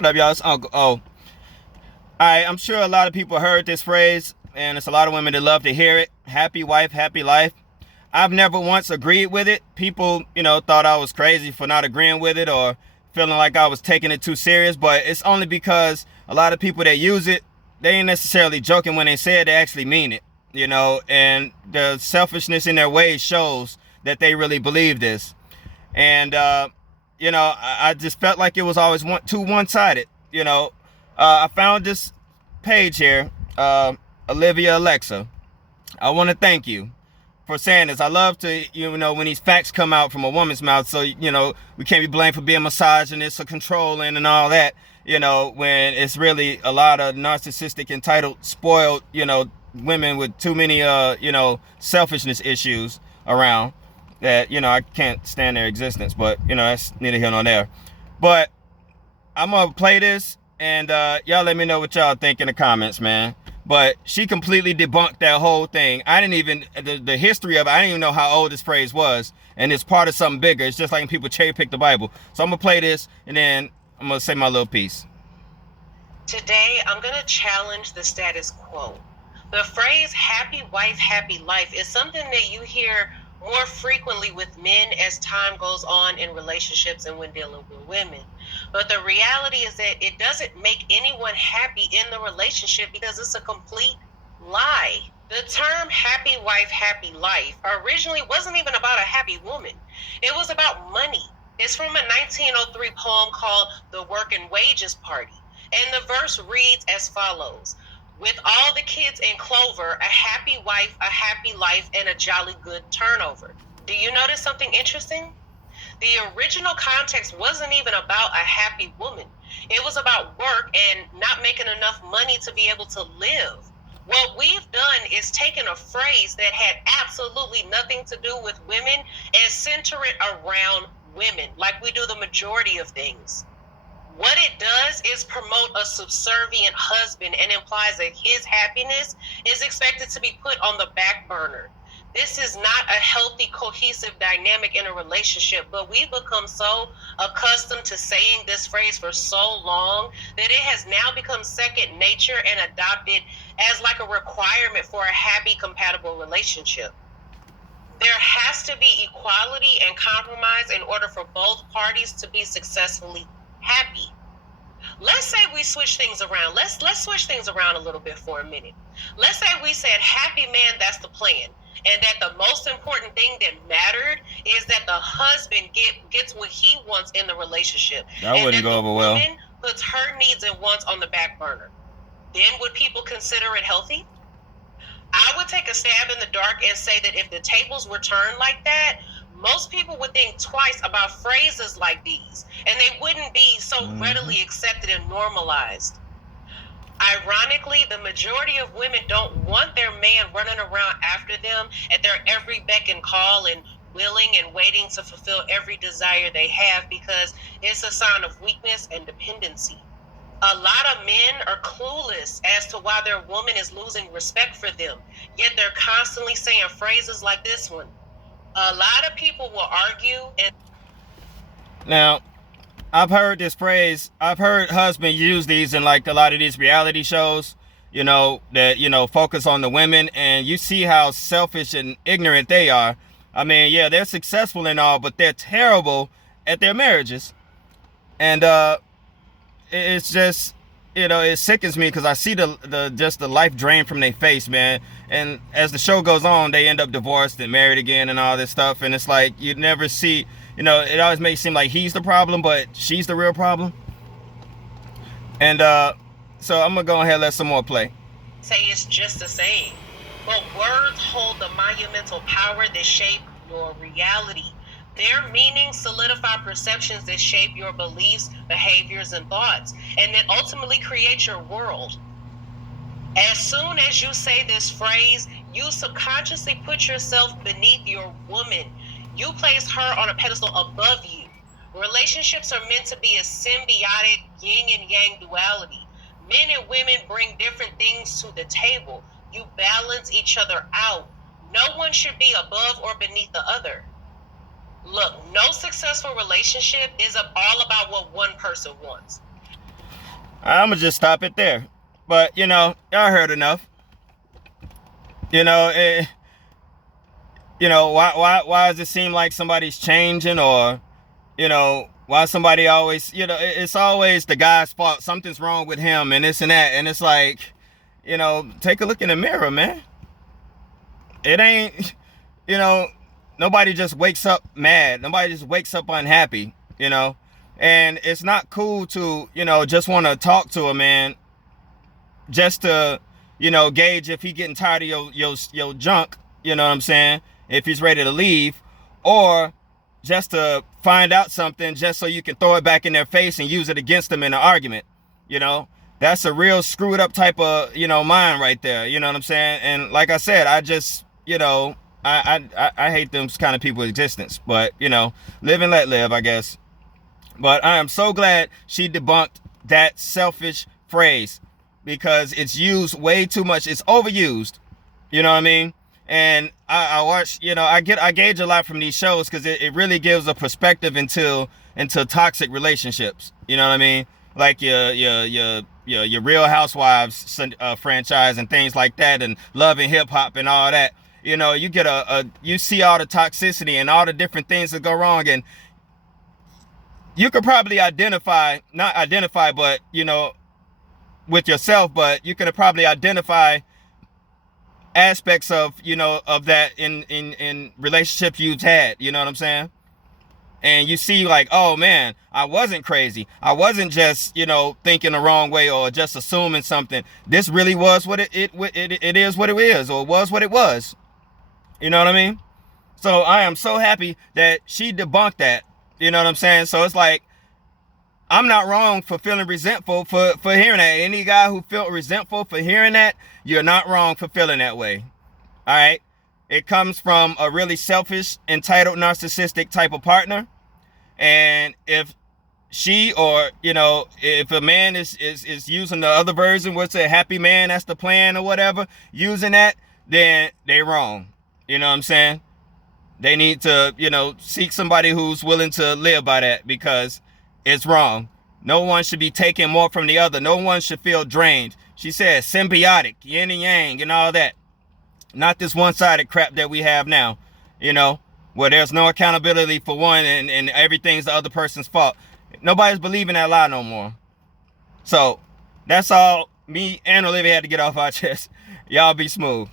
What up, y'all? It's Uncle O. I'm sure a lot of people heard this phrase, and it's a lot of women that love to hear it. Happy wife, happy life. I've never once agreed with it. People, thought I was crazy for not agreeing with it or feeling like I was taking it too serious, but it's only because a lot of people that use it, they ain't necessarily joking when they say it, they actually mean it, and the selfishness in their ways shows that they really believe this. And, I just felt like it was always too one-sided, I found this page here, Olivia Alexa. I want to thank you for saying this. I love to, when these facts come out from a woman's mouth, so, we can't be blamed for being misogynist or controlling and all that, when it's really a lot of narcissistic, entitled, spoiled, women with too many, selfishness issues around that, I can't stand their existence, but, that's neither here nor there. But I'm going to play this, and y'all let me know what y'all think in the comments, man. But she completely debunked that whole thing. I didn't even, the history of it, I didn't even know how old this phrase was. And it's part of something bigger. It's just like when people cherry pick the Bible. So I'm going to play this, and then I'm going to say my little piece. Today, I'm going to challenge the status quo. The phrase happy wife, happy life is something that you hear more frequently with men as time goes on in relationships and when dealing with women. But the reality is that it doesn't make anyone happy in the relationship because it's a complete lie. The term happy wife, happy life originally wasn't even about a happy woman. It was about money. It's from a 1903 poem called The Work and Wages Party. And the verse reads as follows: with all the kids in clover, a happy wife, a happy life, and a jolly good turnover. Do you notice something interesting? The original context wasn't even about a happy woman. It was about work and not making enough money to be able to live. What we've done is taken a phrase that had absolutely nothing to do with women and center it around women, like we do the majority of things. What it does is promote a subservient husband and implies that his happiness is expected to be put on the back burner. This is not a healthy, cohesive dynamic in a relationship, but we've become so accustomed to saying this phrase for so long that it has now become second nature and adopted as like a requirement for a happy, compatible relationship. There has to be equality and compromise in order for both parties to be successfully happy. Let's say we switch things around. Let's switch things around a little bit for a minute. Let's say we said happy man, that's the plan. And that the most important thing that mattered is that the husband gets what he wants in the relationship. That wouldn't go over well. And that the woman puts her needs and wants on the back burner. Then would people consider it healthy? I would take a stab in the dark and say that if the tables were turned like that, most people would think twice about phrases like these, and they wouldn't be so readily accepted and normalized. Ironically, the majority of women don't want their man running around after them at their every beck and call and willing and waiting to fulfill every desire they have, because it's a sign of weakness and dependency. A lot of men are clueless as to why their woman is losing respect for them, yet they're constantly saying phrases like this one. A lot of people will argue and... Now, I've heard this phrase. I've heard husbands use these in like a lot of these reality shows, that, focus on the women, and you see how selfish and ignorant they are. I mean, yeah, they're successful and all, but they're terrible at their marriages. And it's just, it sickens me because I see the life drain from their face, man. And as the show goes on, they end up divorced and married again and all this stuff. And it's like, you never see, it always makes it seem like he's the problem, but she's the real problem. And so I'm going to go ahead and let some more play. Say it's just the same. But words hold the monumental power that shape your reality. Their meanings solidify perceptions that shape your beliefs, behaviors, and thoughts, and that ultimately create your world. As soon as you say this phrase, you subconsciously put yourself beneath your woman. You place her on a pedestal above you. Relationships are meant to be a symbiotic yin and yang duality. Men and women bring different things to the table. You balance each other out. No one should be above or beneath the other. Look, no successful relationship is all about what one person wants. I'm gonna just stop it there. But you know, y'all heard enough. You know, why does it seem like somebody's changing, or you know, why somebody always, it's always the guy's fault. Something's wrong with him and this and that. And it's like, take a look in the mirror, man. It ain't, you know, nobody just wakes up mad. Nobody just wakes up unhappy, and it's not cool to, just want to talk to a man just to, gauge if he getting tired of your junk, you know what I'm saying? If he's ready to leave, or just to find out something just so you can throw it back in their face and use it against them in an argument. That's a real screwed up type of, mind right there. You know what I'm saying? And like I said, I just, I hate them kind of people's existence, but live and let live, I guess. But I am so glad she debunked that selfish phrase, because it's used way too much. It's overused. You know what I mean? And I watch, I gauge a lot from these shows, because it really gives a perspective into toxic relationships. You know what I mean? Like your Real Housewives franchise and things like that, and Love and Hip Hop and all that. You get you see all the toxicity and all the different things that go wrong, and you could probably not identify, but with yourself, but you could probably identify aspects of of that in relationships you've had. You know what I'm saying? And you see, like, oh man, I wasn't crazy. I wasn't just thinking the wrong way or just assuming something. This really was what it is what it is, or was what it was. You know what I mean? So I am so happy that she debunked that. You know what I'm saying? So it's like, I'm not wrong for feeling resentful for hearing that. Any guy who felt resentful for hearing that, you're not wrong for feeling that way. All right? It comes from a really selfish, entitled, narcissistic type of partner. And if she, or, if a man is using the other version, what's a happy man, that's the plan or whatever, using that, then they wrong. You know what I'm saying? They need to, seek somebody who's willing to live by that, because it's wrong. No one should be taking more from the other. No one should feel drained. She said symbiotic, yin and yang and all that. Not this one-sided crap that we have now, where there's no accountability for one, and everything's the other person's fault. Nobody's believing that lie no more. So that's all me and Olivia had to get off our chest. Y'all be smooth.